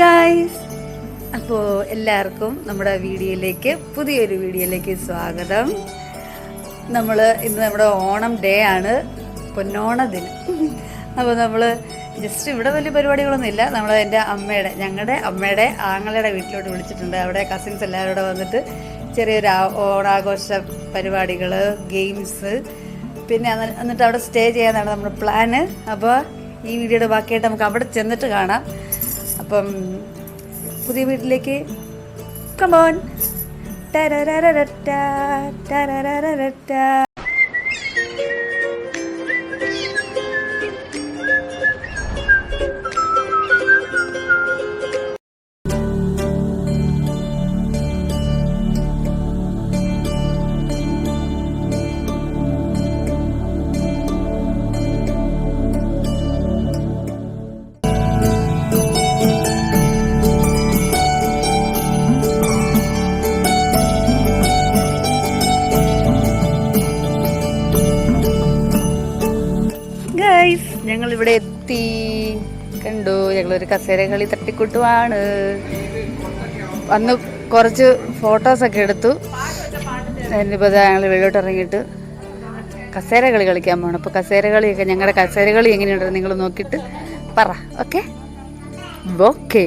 Guys, അപ്പോൾ എല്ലാവർക്കും നമ്മുടെ പുതിയൊരു വീഡിയോയിലേക്ക് സ്വാഗതം. ഇന്ന് നമ്മുടെ ഓണം ഡേ ആണ്, പൊന്നോണ ദിനം. അപ്പോൾ നമ്മൾ ജസ്റ്റ് ഇവിടെ വലിയ പരിപാടികളൊന്നും ഇല്ല. ഞങ്ങളുടെ അമ്മയുടെ ആങ്ങളുടെ വീട്ടിലോട്ട് വിളിച്ചിട്ടുണ്ട്. അവിടെ കസിൻസ് എല്ലാവരും കൂടെ വന്നിട്ട് ചെറിയൊരു ഓണാഘോഷ പരിപാടികൾ, ഗെയിംസ്, പിന്നെ എന്നിട്ട് അവിടെ സ്റ്റേ ചെയ്യാനാണ് നമ്മുടെ പ്ലാന്. അപ്പോൾ ഈ വീഡിയോയുടെ ബാക്കിയായിട്ട് നമുക്ക് അവിടെ ചെന്നിട്ട് കാണാം. അപ്പം പുതിയ വീട്ടിലേക്ക് കമോൺ. ഞങ്ങളിവിടെ എത്തി. കണ്ടു, ഞങ്ങളൊരു കസേര കളി തട്ടിക്കൂട്ടുവാണ്. അന്ന് കുറച്ച് ഫോട്ടോസൊക്കെ എടുത്തു. എന്നിപ്പോൾ ഞങ്ങൾ വെളിയോട്ട് ഇറങ്ങിയിട്ട് കസേര കളി കളിക്കാൻ പോകണം. അപ്പോൾ ഞങ്ങളുടെ കസേര കളി എങ്ങനെയുണ്ടെന്ന് നിങ്ങൾ നോക്കിയിട്ട് പറ. Okay okay.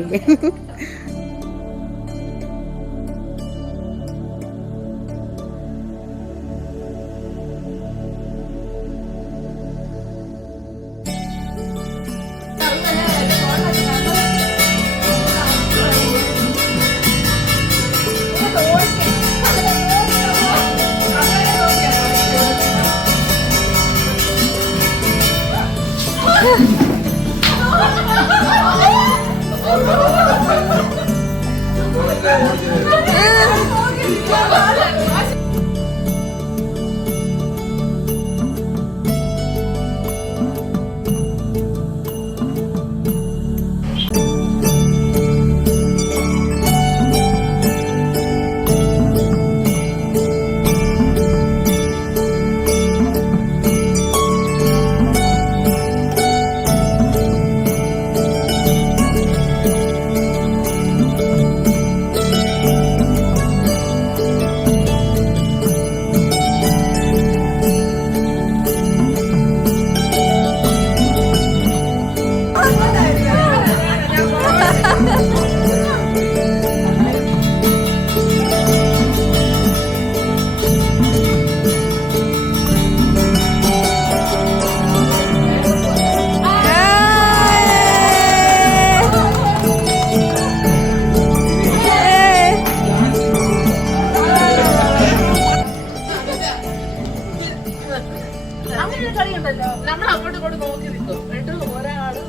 നമ്മൾ അങ്ങോട്ട് ഇങ്ങോട്ട് നോക്കി നിൽക്കും. എന്നിട്ട് ഒരാള്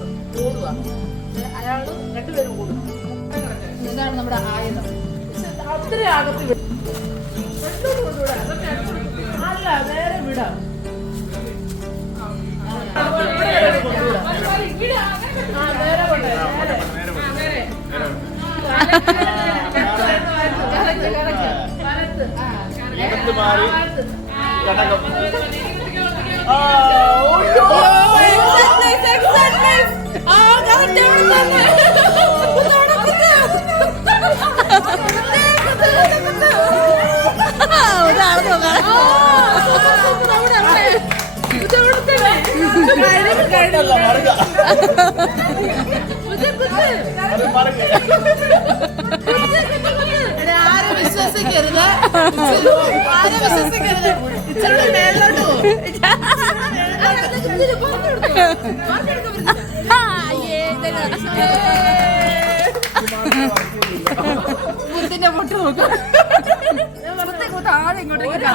ഓടുക, അയാള് രണ്ടുപേരും ഓടും. ഇതാണ് നമ്മുടെ ആയുധം. അത്ര ആകത്ത് അല്ല, നേരെ വിടാം. നേരെ കൊണ്ടേ ആരും വിശ്വസിക്കരുത്. ഇച്ചിരി മേലോട്ട്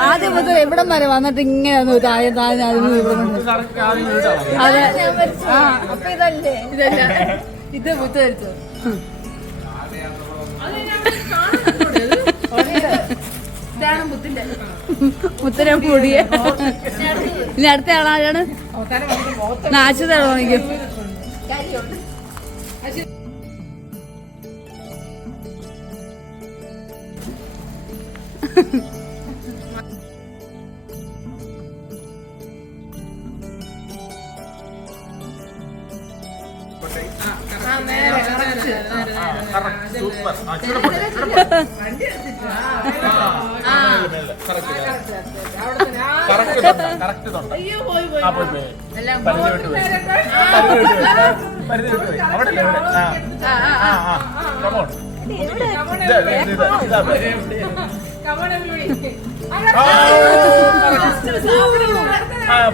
ആദ്യം മുതൽ എവിടം വരെ വന്നിട്ട് ഇങ്ങനെ താഴെ താഴെ അതെ. അപ്പൊ ഇതല്ലേ ഇത് മുത്ത് വരച്ചു. ഇതാണ് മുത്തിനെ പൊടിയെ. ഇനി അടുത്ത ആളാണ് നാച്ചു തടവണിക്കും. നേരെ സൂപ്പർ. കറക്റ്റ് തൊണ്ട. അയ്യോ പോയി പോയി ആ പോയി പോയി. എല്ലാം പരിധി വിട്ട് പോയി. പരിധി വിട്ട് പോയി. അവിടെ അല്ലേ ഇവിടെ? Come on.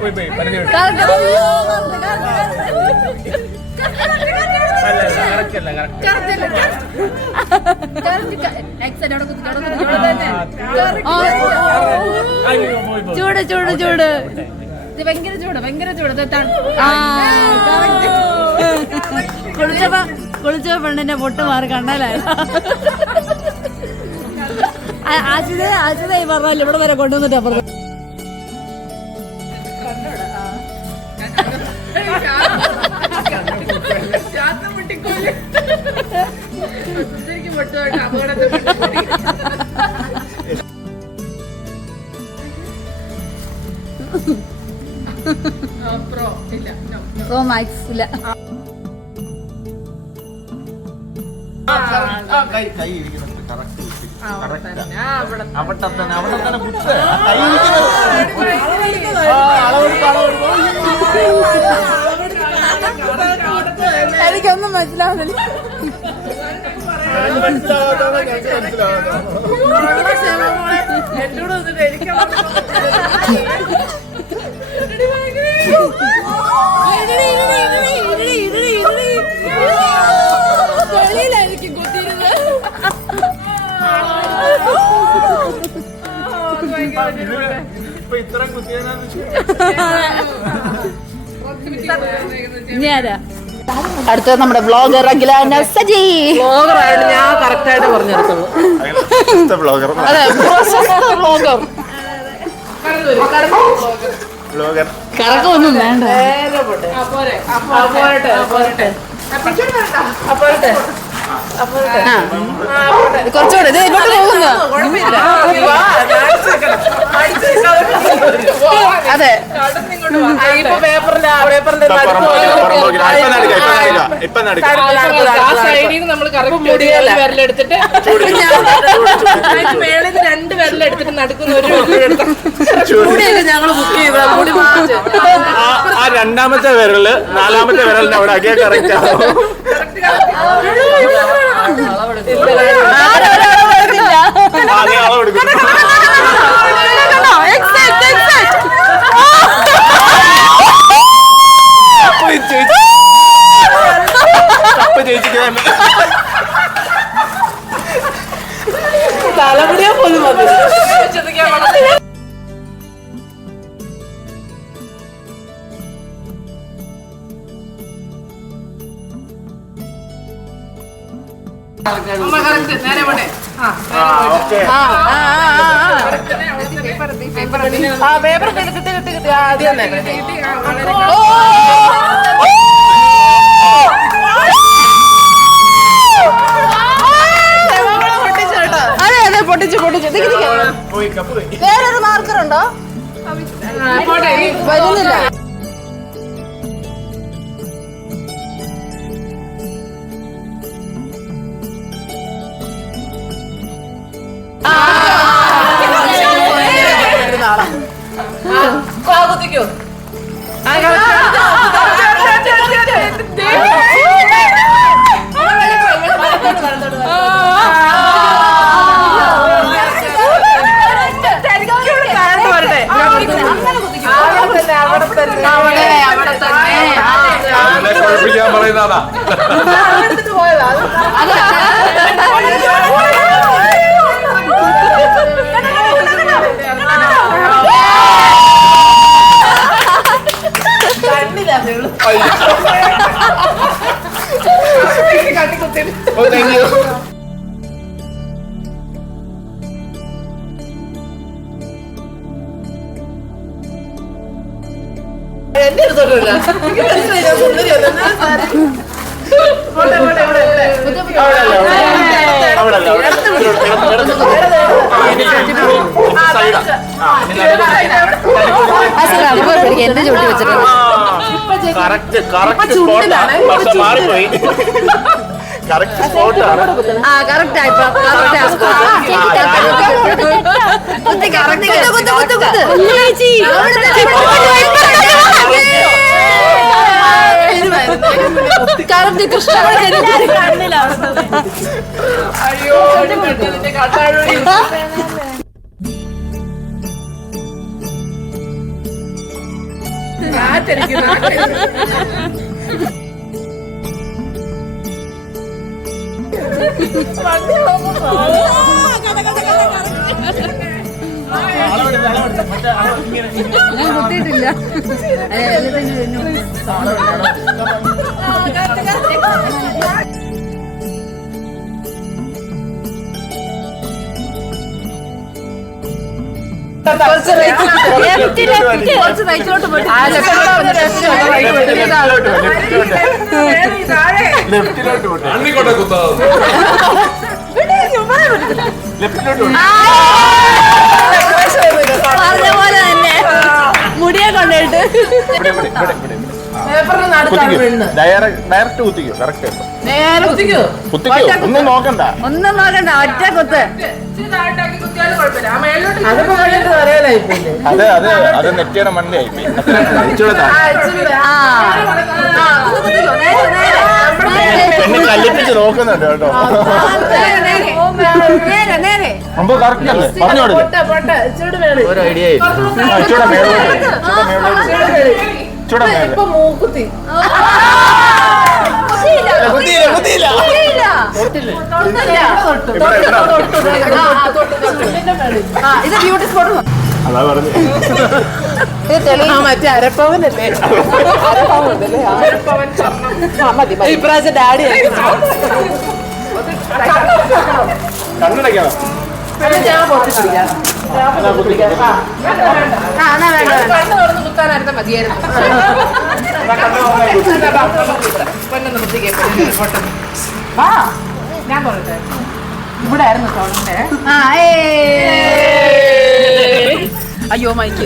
പോയി പോയി പരിധി വിട്ട്. അല്ല കറക്റ്റ് അല്ല ചൂട് ചൂട് ചൂട് ഭയങ്കര ചൂട് ഭയങ്കര ചൂട് കുളിച്ച പെണ്ണിന്റെ പൊട്ട് മാറി കണ്ടാലായിരുന്നു. ആശിതായി പറഞ്ഞാൽ ഇവിടെ വരെ കൊണ്ടുവന്നിട്ട് അപ്പുറത്ത് പ്രോ മാക്സ് ഇല്ല. കൈ ഇരിക്കുന്നുണ്ട് കറക്റ്റ് അവിടെ തന്നെ കുത്ത്. കൈ എനിക്കൊന്നും മനസ്സിലാവുന്നില്ല. വെളിയിലായിരിക്കും കുത്തിയിരുന്നത്. ഇപ്പൊ ഇത്ര കുത്തിയെന്നു ഇനി ആരാ അടുത്തത്? നമ്മുടെ വ്ളോഗർ അഖിലാന സജി. ബ്ലോഗറായിട്ട് ഞാൻ കറക്റ്റ് ആയിട്ട് പറഞ്ഞെടുത്തുള്ളൂ. അതെ വ്ളോഗർ. കറക്കൊന്നും വേണ്ട. കുറച്ചുകൂടെ ഇത് ഇങ്ങോട്ട് പോകുന്നു. അതെ നമ്മൾ കറക്റ്റ് വിരലെടുത്തിട്ട് മേളിൽ 2 വിരലെടുത്തിട്ട് നടക്കുന്ന ഒരു കൂടിയൊക്കെ ഞങ്ങൾ ബുക്ക് ചെയ്ത ആ രണ്ടാമത്തെ വിരല് 4-ാമത്തെ വിരലിന്റെ അവിടെ ആക്കിയാൽ കറക്റ്റ് ആവും. തലമുടിയാ പോലും മതി. നേരെ പോട്ടെ. പേപ്പർ കിട്ടി ആദ്യം തന്നെ. അതെ അതെ പൊട്ടിച്ചു പൊട്ടിച്ചു. വേറൊരു മാർക്കർ ഉണ്ടോ? വരുന്നില്ല. കുത്തിക്കോ. പറയുന്നതാ താങ്ക് യു. എന്റെ അടുത്തോട്ടില്ല. എന്റെ ചൂട്ടി വെച്ചിട്ടുണ്ട്. കറക്റ്റ് കറക്റ്റ് മാറിപ്പോയി. കറക്റ്റ് സ്പോട്ടാണ്. ആ കറക്റ്റ് ആയിപ്പോ കറക്റ്റ് കൃഷ്ണ അയ്യോ ഞാൻ കുത്തിയിട്ടില്ല. കുറച്ച് റൈറ്റിലോട്ട് പോയിട്ട് ലെഫ്റ്റിലോട്ട് പോട്ടെ. ലെഫ്റ്റിലോട്ട് പോട്ടെ. പറഞ്ഞ പോലെ തന്നെ മുടിയെ കൊണ്ടുപോയിട്ട് ഡയറക്റ്റ് കുത്തിക്കോ. കറക്റ്റ് നേരെ കുത്തിക്കോ. കുത്തിക്കോ. ഒന്നും നോക്കണ്ട. ഒന്നും നോക്കണ്ട, ഒറ്റ കുത്ത്. അത് നെറ്റിയുടെ മണ്ടയായി പെണ്ണ് കല്ലിപ്പിച്ച് നോക്കുന്നുണ്ട് കേട്ടോ. അപ്പൊ കറക്റ്റ് അല്ലേ പറഞ്ഞോട്. ഒരു ഐഡിയ ചൂടെ മേളോട്ട് ചൂടെ മേലെ മൂക്കുത്തി കുത്തിയില്ല. ഇത് ബ്യൂട്ടി സ്പോട്ട്. അതാ പറഞ്ഞു. മറ്റേ അരപ്പവനല്ലേ? ഇപ്രാവശ്യം ഡാഡി കണ്ണടയ്ക്കണം. ഞാൻ പൊട്ടിപ്പിടിക്കാം. കണ്ണ് തുറന്ന് കുത്താനായിരുന്നു മതിയായിരുന്നു. ഞാൻ പറയട്ടെ, ഇവിടെ ആയിരുന്നു തൊണ്ടേ. അയ്യോ മൈക്ക്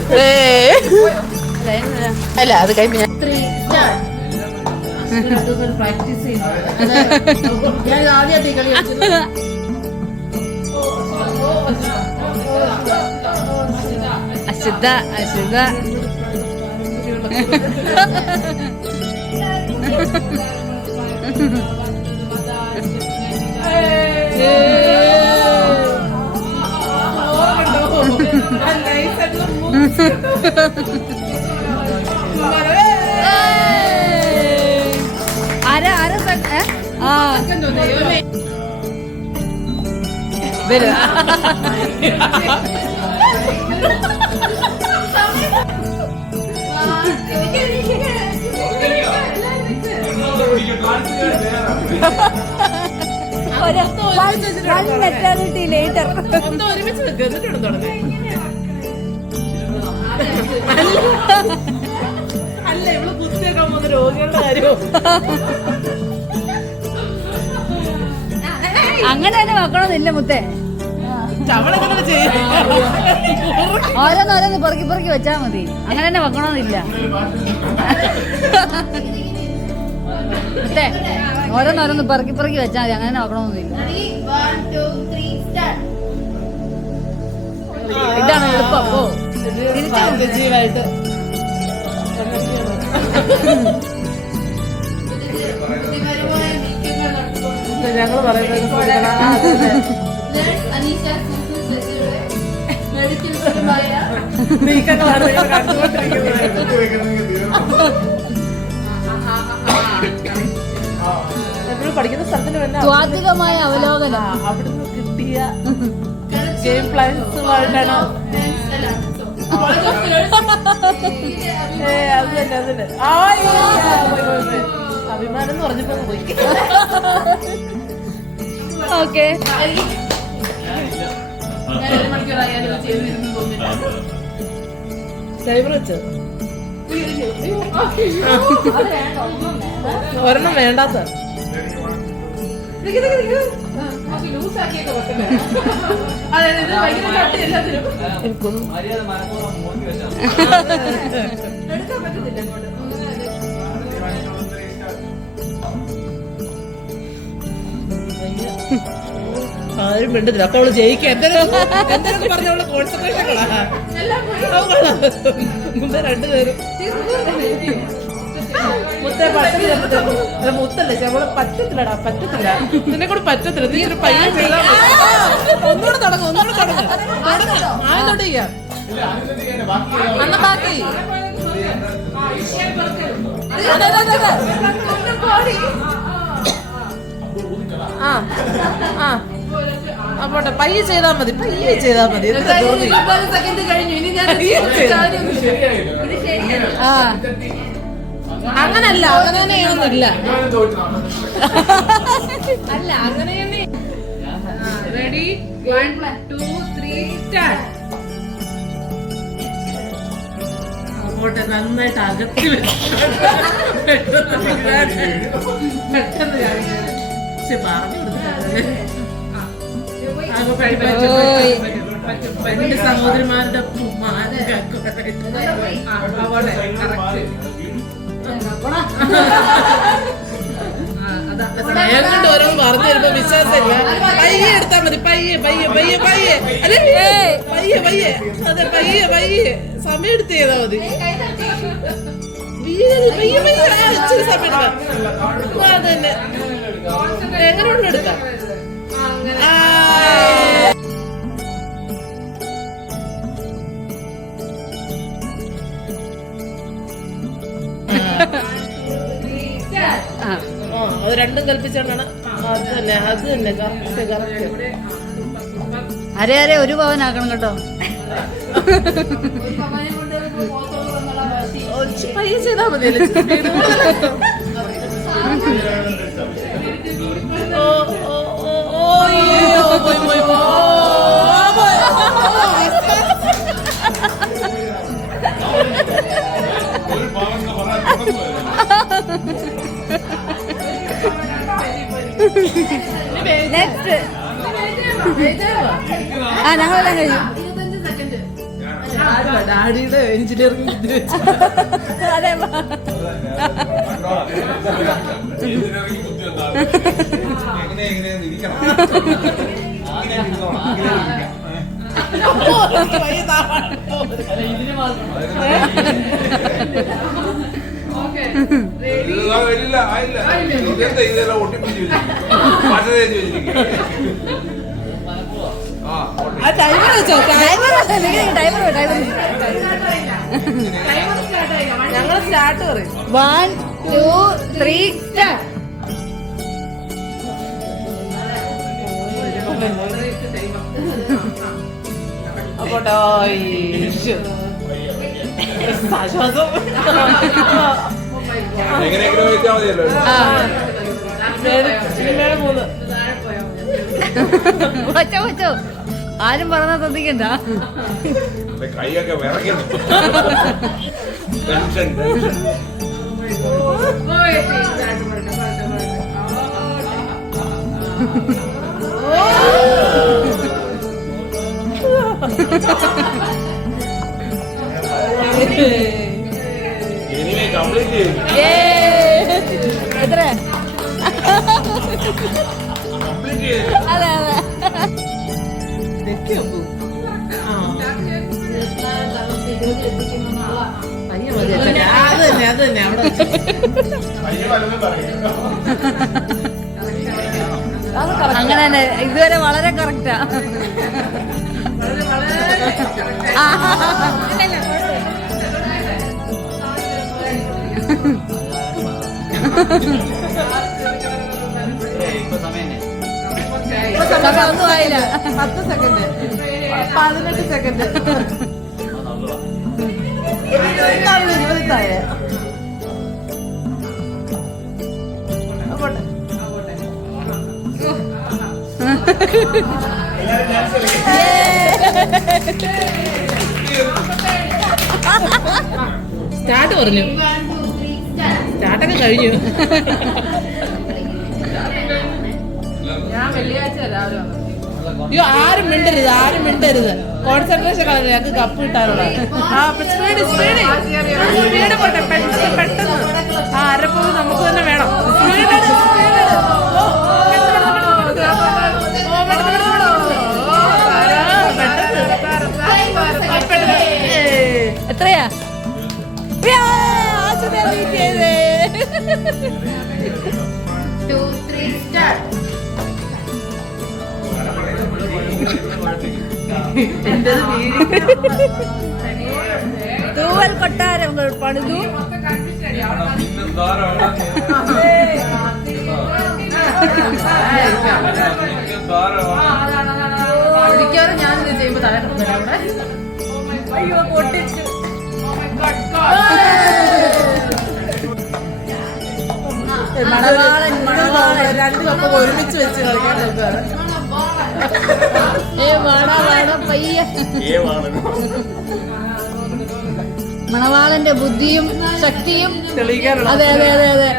അല്ല അത് കഴിഞ്ഞ് പ്രാക്ടീസ് ചെയ്യുന്നു. ഞാൻ ആദ്യമായിട്ട് കളി കളിച്ചത്. അശുദ്ധ അശുദ്ധ ആരാ വരും. അല്ല ഇവള് കുത്തിയേക്കാൻ പോകുന്ന രോഗികളുടെ കാര്യവും അങ്ങനെ തന്നെ വെക്കണമെന്നില്ല മുത്തേ. ഓരോന്നോരോന്ന് പെറുക്കി പെറുക്കി വെച്ചാ മതി. അങ്ങനെ തന്നെ വെക്കണമെന്നില്ല മുത്തേ. ഓരോന്നോരോന്ന് പെറുക്കി പെറുക്കി വെച്ചാൽ മതി. അങ്ങനെ തന്നെ വെക്കണമെന്നില്ല. ഇതാണ് എളുപ്പം. ഓ ജീവായിട്ട് ഞങ്ങൾ പറയുന്നത് നീക്കങ്ങളാണ് നിങ്ങൾ എപ്പോഴും പഠിക്കുന്ന സ്ഥലത്തിന് വേണ്ട സ്വാത്വികമായ അവലോകനം. അവിടുന്ന് കിട്ടിയ ഗെയിം പ്ലാൻസുമായിട്ടാണ്. അത് തന്നെ അത് തന്നെ. അഭിമാനം എന്ന് പറഞ്ഞപ്പോ പോയി. ഓക്കെ സൈബർ വെച്ചോ ഒരെണ്ണം വേണ്ടാത്ത ആരും മിണ്ടുന്നില്ല. അപ്പൊ അവള് ജയിക്കുക എന്തെങ്കിലും പറഞ്ഞ അവള് കോൺസെൻട്രേഷൻ മുമ്പേ രണ്ടുപേരും മുത്തേ പറ്റത്തില്ല. മുത്തല്ലേ അവള് പറ്റത്തില്ലടാ, പറ്റത്തില്ല, നിന്നെ കൂടെ പറ്റത്തില്ല. നീ ഒരു പയ്യൻ ചെയ്താൽ ഒന്നുകൂടെ തുടങ്ങും, ഒന്നുകൂടെ തുടങ്ങും. ആദ്യം തൊട്ട് ചെയ്യാം. അന്ന് ബാക്കി പോട്ടെ, പയ്യെ ചെയ്താ മതി, പയ്യെ ചെയ്താ മതി. അങ്ങനല്ല, അങ്ങനെ തന്നെ ചെയ്യണമെന്നില്ല. അല്ല അങ്ങനെ തന്നെ. Ready, 1 2 3 start. അങ്ങോട്ട് നന്നായിട്ട് അകത്തി പെട്ടെന്ന് രണ്ട് സഹോദരിമാരുടെ സ്നേഹം കൊണ്ട് ഓരോന്ന് പറഞ്ഞു തരുമ്പോ വിശ്വാസമില്ല. പയ്യെ എടുത്താൽ മതി, പയ്യെ പയ്യെ പയ്യെ പയ്യെ അല്ലെ പയ്യെ പയ്യെ, അതെ പയ്യെ പയ്യെ സമയം എടുത്ത് ചെയ്താൽ മതി. പയ്യെ പയ്യെ ഇച്ചിരി സമയം എടുക്കാം. അതന്നെ എങ്ങനെ കൊണ്ട് എടുക്കാം. അത് രണ്ടും കൽപ്പിച്ചോണ്ടാണ്. അത് തന്നെ അത് തന്നെ കറക്റ്റ് കറക്റ്റ്. അരെ അരെ ഒരു പവനാക്കണം കേട്ടോ. പയ്യെ ചെയ്താൽ മതിയല്ലേ. നെക്സ്റ്റ് ഞങ്ങളെല്ലാം കഴിഞ്ഞു. ഡാഡിയുടെ എഞ്ചിനീയറിംഗ് അതെ ഞങ്ങൾ സ്റ്റാർട്ട് പറയും. 1 2 3 സ്റ്റാർട്ട്. അപ്പോട്ടോ ആശ്വാസം. വച്ചോ ആരും പറഞ്ഞാ ശ്രദ്ധിക്കണ്ട. കൈയൊക്കെ വിറയ്ക്കുന്നു. ടെൻഷൻ എനിവേ കംപ്ലീറ്റ് ചെയ്തു. എത്ര? കംപ്ലീറ്റ് ചെയ്തു. അതെ അതെ അത് തന്നെ അത് തന്നെ അവിടെ അങ്ങനെ തന്നെ ഇതുവരെ വളരെ കറക്റ്റാ. ഒന്നും ആയില്ല. 10 സെക്കൻഡ് 18 സെക്കൻഡ് 20 താഴെ. സ്റ്റാർട്ട് പറഞ്ഞു. സ്റ്റാർട്ടൊക്കെ കഴിഞ്ഞു. ഞാൻ വെള്ളിയാഴ്ച രാവിലെ അയ്യോ ആരും മിണ്ടരുത്, ആരും മിണ്ടരുത്. കോൺസെൻട്രേഷൻ കളഞ്ഞു. ഞങ്ങൾക്ക് കപ്പ് കിട്ടാനുള്ള സ്പീഡ് പോട്ടെ. പെട്ടെന്ന് പെട്ടെന്ന് അരപ്പത് നമുക്ക് തന്നെ വേണം. Speed 2, 3 start. തൂവൽ കൊട്ടാരം പണിതു. മിക്കവാറും ഞാനിത് ചെയ്യുമ്പോ തലേ അയ്യോ പൊട്ടിച്ചു. രണ്ട് കപ്പ് ഒരുമിച്ച് വെച്ച് കളിക്കാൻ നോക്കാറ്. മണവാളന്റെ ബുദ്ധിയും ശക്തിയും തെളിയിക്കാനുള്ള. അതെ അതെ അതെ അതെ.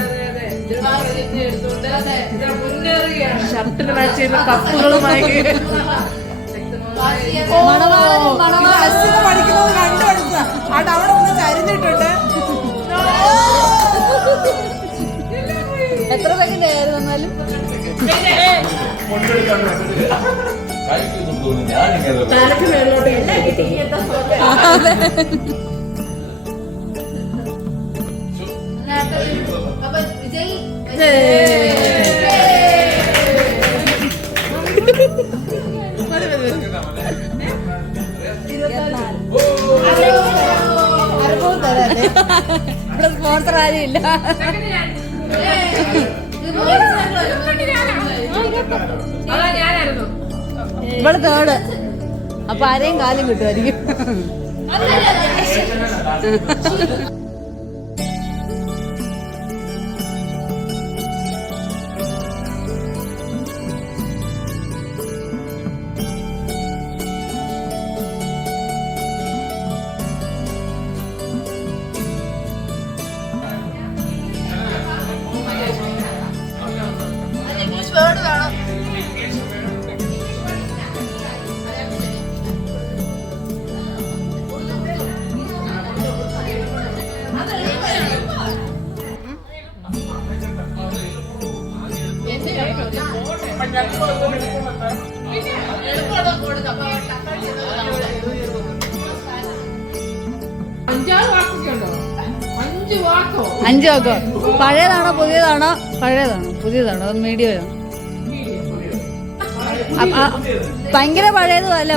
ഷർട്ടിന് മാച്ച് ചെയ്യുന്ന കപ്പുകളുമായി പഠിക്കുന്നത് കണ്ടു പഠിച്ച അവിടെ ഒന്ന് ചരിഞ്ഞിട്ടുണ്ട്. എത്ര സെക്കൻഡ് ആയിരുന്നു എന്നാലും തലക്ക് മേലോട്ട് ഇവിടെ സ്പോൺസർ ആരും ഇല്ല. ഇവിടെ തേർഡ്. അപ്പൊ ആരെയും കാലും കിട്ടുമായിരിക്കും. ഇംഗ്ലീഷ് വേർഡ് വേണം. അഞ്ച് വാക്കോ? പഴയതാണോ പുതിയതാണോ? പഴയതാണോ പുതിയതാണോ? അത് മീഡിയം ആണോ? ഭയങ്കര പഴയതും അല്ല.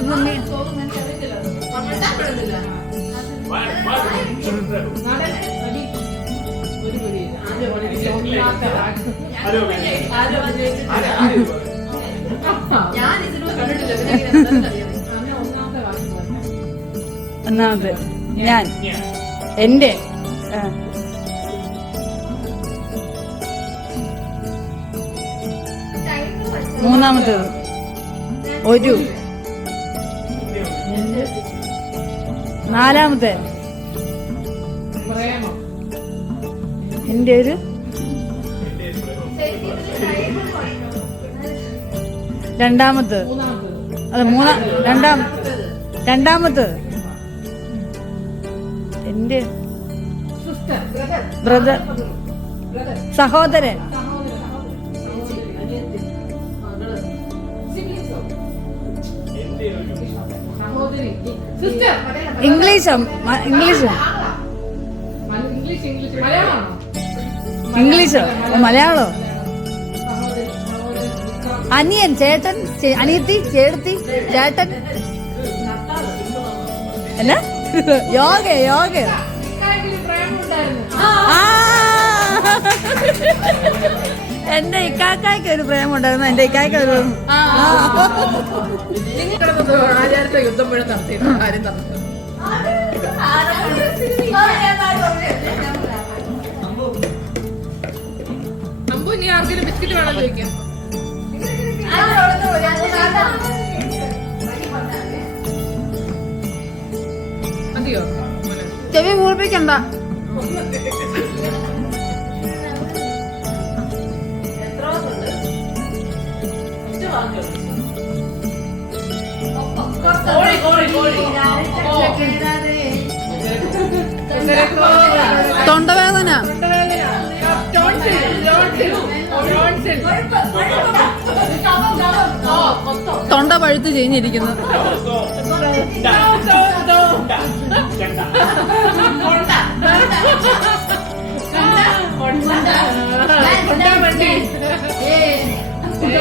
ഒന്നാമത് ഞാൻ എന്റെ മൂന്നാമത്തേത് ഒരു നാലാമത്തെ എന്റെ ഒരു രണ്ടാമത്തെ അത് രണ്ടാമത്തെ എന്റെ ബ്രദർ സഹോദരൻ ഇംഗ്ലീഷോ മലയാളോ? അനിയൻ ചേട്ടൻ അനിയത്തി ചേട്ടത്തി ചേട്ടൻ അല്ല യോഗ എന്റെ ഇക്കാക്കായ്ക്ക് ഒരു പ്രേമം ഉണ്ടായിരുന്നു. എന്റെ ഇക്കായ്ക്ക് ഒരു ആചാരത്തെ യുദ്ധം മുഴുവൻ നടത്തിയിട്ട് ആരും നടത്തും. അമ്പു ഇനി ആർക്കെങ്കിലും ബിസ്ക്കറ്റ് വേണം ചോദിക്കാം. മതിയോ? ചെവി കൂർപ്പിക്കണ്ട. തൊണ്ടവേദന തൊണ്ട പഴുത്ത് ചെയ്ഞ്ഞിരിക്കുന്നു.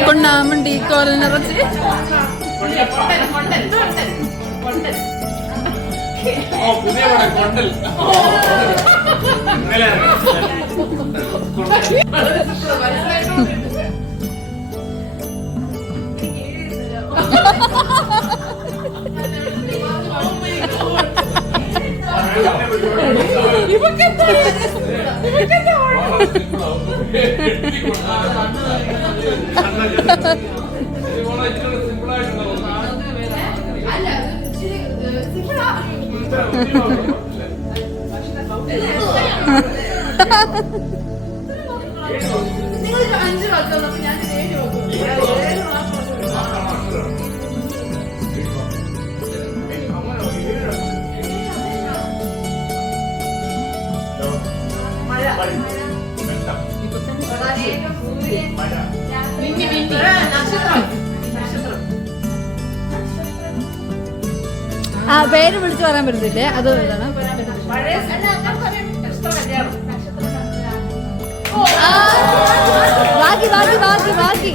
കൊണ്ടാമണ്ടി കോലനിറച്ച് പുതിയ കൊണ്ടൽ ആ പേര് വിളിച്ചു പറയാൻ പറ്റത്തില്ലേ? അത് ഇതാണ്. ബാക്കി ബാക്കി ബാക്കി ബാക്കി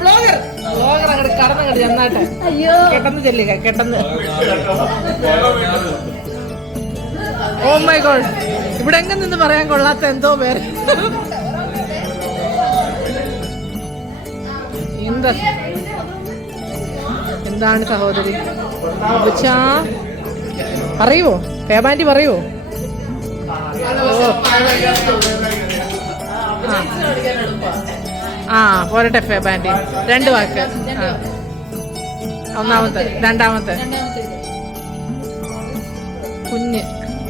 ബ്ലോഗർ അങ്ങോട്ട് കടന്നങ്ങോട്ട് ചെന്നാട്ടെ. അയ്യോ കെട്ടെന്ന് ചെല്ലുക കെട്ടെന്ന്. ഓ മൈ ഗോഡ്, ഇവിടെ എങ്ങനെ നിന്ന് പറയാൻ കൊള്ളാത്ത എന്തോ പേര്. എന്താണ് സഹോദരി പറയുവോ? ഫേബാൻറ്റി പറയുവോ? ആ പോരട്ടെ ഫേബാൻറ്റി. 2 വാക്ക്. ഒന്നാമത്തെ. രണ്ടാമത്തെ കുഞ്ഞ്,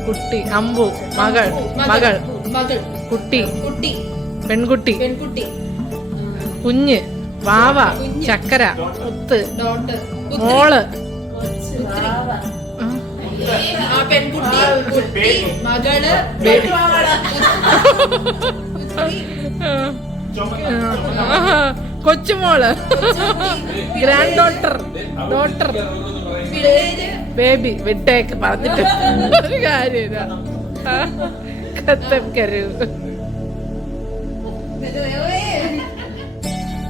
കുട്ടി, അമ്പു, മകൾ, മകൾ, കുട്ടി, പെൺകുട്ടി, കുഞ്ഞ്, വാവ, ചക്കര, മുത്ത്, മോള്, കൊച്ചുമോള്, ഗ്രാൻഡ് ഡോട്ടർ, ബേബി. വിട്ടേക്ക്, പറഞ്ഞിട്ട് ഒരു കാര്യമില്ല.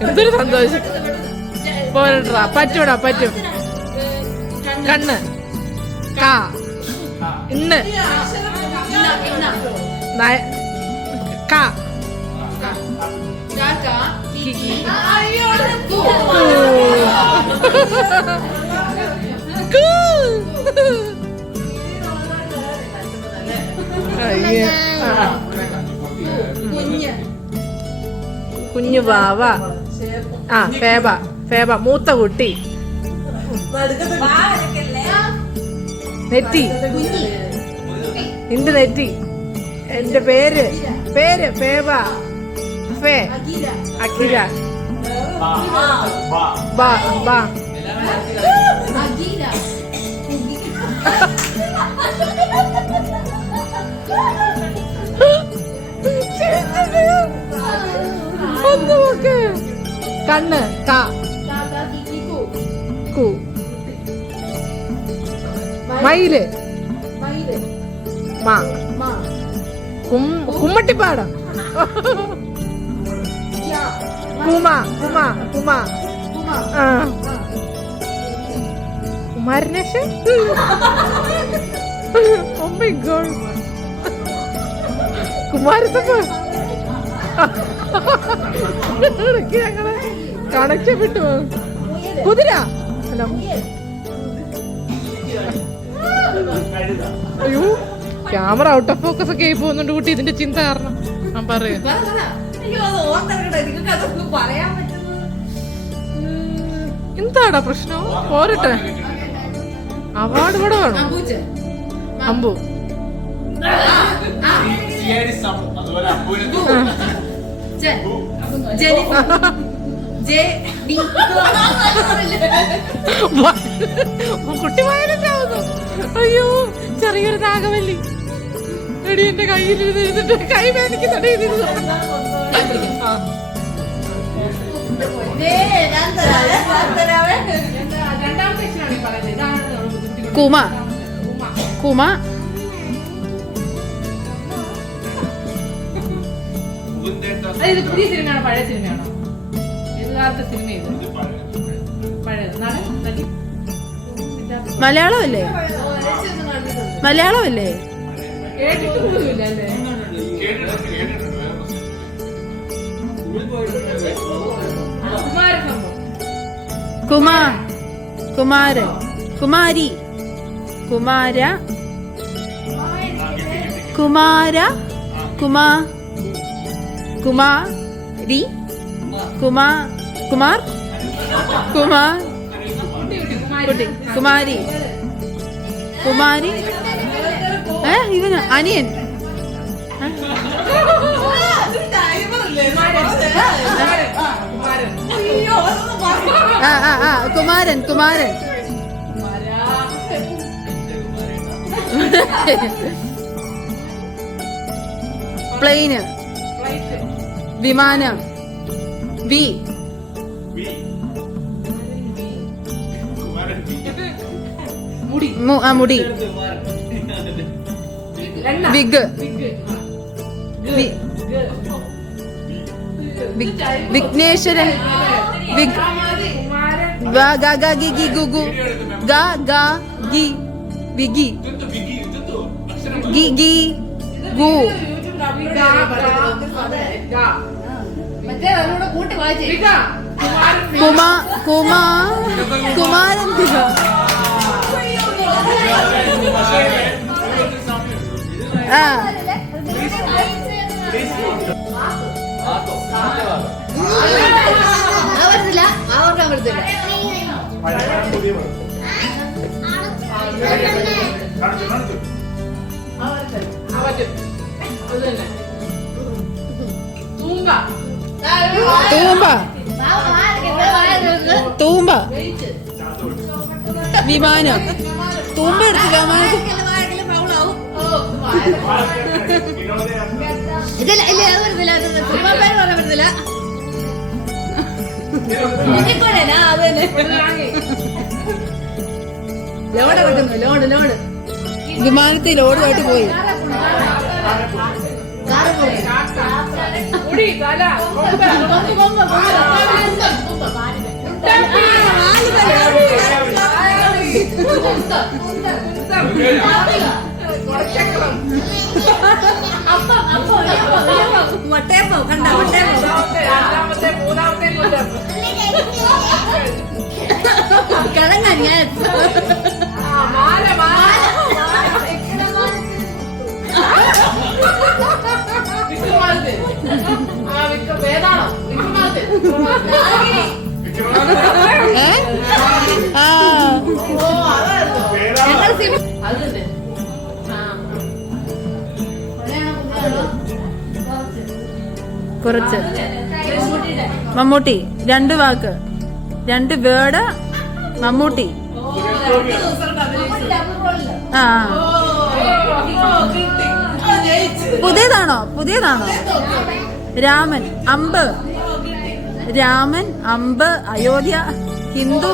എന്തൊരു സന്തോഷം. പോരട്ടാ, പറ്റൂടാ, പറ്റും. കണ്ണ്, കാ, ഇന്ന്, കാ, കുഞ്ഞു വാവ. ആ ഫേബ മൂത്ത കുട്ടി. നെറ്റി, നിന്റെ നെറ്റി. എന്റെ പേര് ഫേബ, ഫേ, അഖില, ബാ ബാ. ഒന്ന് നോക്ക്. കണ്ണ്, കാ, കു. മയില്, മാ. കുമ്മട്ടിപ്പാടം. കുമാരനേശ. Oh my God. കുമാരത്തപ്പ. ഞങ്ങള് കണക്ഷൻ വിട്ടു. കുതിര. അയ്യോ, ക്യാമറ ഔട്ട് ഓഫ് ഫോക്കസ് ഒക്കെ ആയി പോകുന്നുണ്ട് കുട്ടി. ഇതിന്റെ ചിന്ത കാരണം ഞാൻ പറയും. എന്താടാ പ്രശ്നം? പോരട്ടെ, അവാർഡ് ഇവിടെ വേണം. അമ്പു, കുട്ടി വയലറ്റാവുന്നു. അയ്യോ, ചെറിയൊരു നാഗവല്ലി. എടി എന്റെ കയ്യിൽ കൈ വേദനിക്കുന്നുണ്ട്. രണ്ടാമത്തെ അക്ഷരമാണ് ഈ പറയുന്നത്. ഇതാണ് നമ്മൾ ബുദ്ധിമുട്ടി കുമ കുമ ഇത് പുതിയ സിനിമയാണോ പഴയ സിനിമയാണോ? ഏത് കാലത്തെ സിനിമ ഇത്? പഴയത്. നടി മലയാളമല്ലേ? മലയാളമല്ലേ? കേട്ടിട്ട് പോലുമില്ല അല്ലേ? കുമാരസംഭവം. കുമാരൻ കുമാരി കുമാര കുമാര കുമാരി കുമാർ കുമാരി കുമാരി ഇവന് അനിയൻ കുമാരൻ പ്ലെയിന് വിമാനം മുടി വിഗ് വിഘ്നേശ്വരൻ വിഗി ഗി ഗു കുമാരൻ തൂമ്പ വിമാനം തൂമ്പ എടുത്തില്ല ലോഡ് വിമാനത്തിൽ ലോഡുമായിട്ട് പോയി കുറച്ച് മമ്മൂട്ടി 2 വാക്ക് 2 വേർഡ് മമ്മൂട്ടി പുതിയതാണോ രാമൻ അമ്പ് അയോധ്യ ഹിന്ദു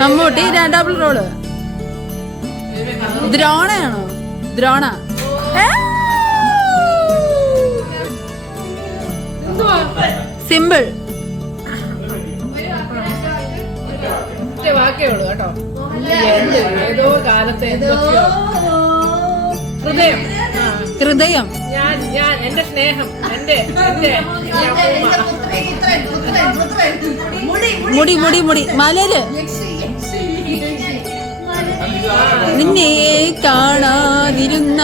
മമ്മൂട്ടി ഡബിൾ റോള് ദ്രോണയാണോ ദ്രോണ സിമ്പിൾ വാക്കേ ഉള്ളൂ കേട്ടോ ഏതോ കാലത്തെ ഹൃദയം ഞാൻ എന്റെ സ്നേഹം എന്റെ മുടി മലര് നിന്നെ കാണാതിരുന്ന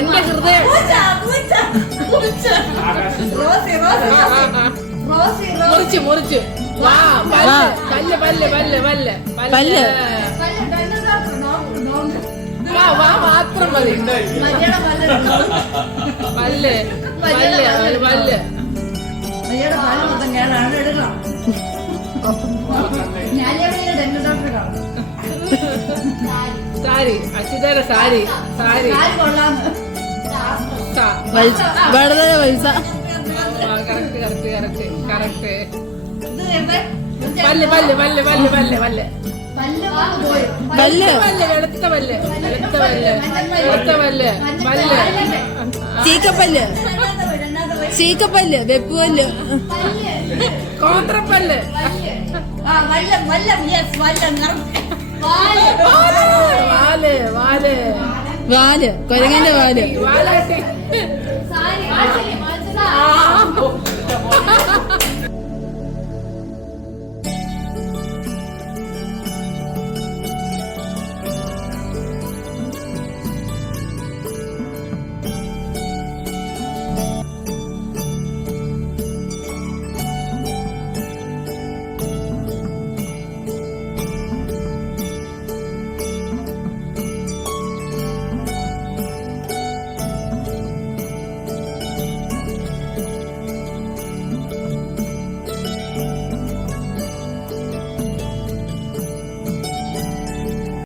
എന്റെ ഹൃദയം മുറിച്ച് പല്ല് വാ മാത്രം മതി പല്ല് അയ്യയുടെ പാല് മൊത്തം ഞാനാണ് എടുക്കണം. ഞാനിവിടെ ഡെന്റൽ ഡോക്ടറെ കാണും. സാരി അച്യുതയുടെ സാരി സാരി ആര് കൊള്ളാന്ന്? വളരെ പൈസ കറക്റ്റ് കറക്റ്റ് കറക്റ്റ് കറക്റ്റ് ഇത് എവിടെ? പല്ല് പല്ല് പല്ല് പല്ല് പല്ല് പല്ല് പല്ല് പോയി. പല്ല് പല്ല് വെളുത്ത പല്ല് വെളുത്ത പല്ല് വെളുത്ത പല്ല് പല്ല് ചീക്കപ്പല്ല് ചീക്കപ്പല്ല് വെപ്പുപല്ല് കോന്ത്രപ്പല്ല് ആ വല്ലം വല്ലം യെസ് വല്ലം വാല് വാല് വാല് വാല് കൊരങ്ങന്റെ വാല് വാലാട്ടി സാരി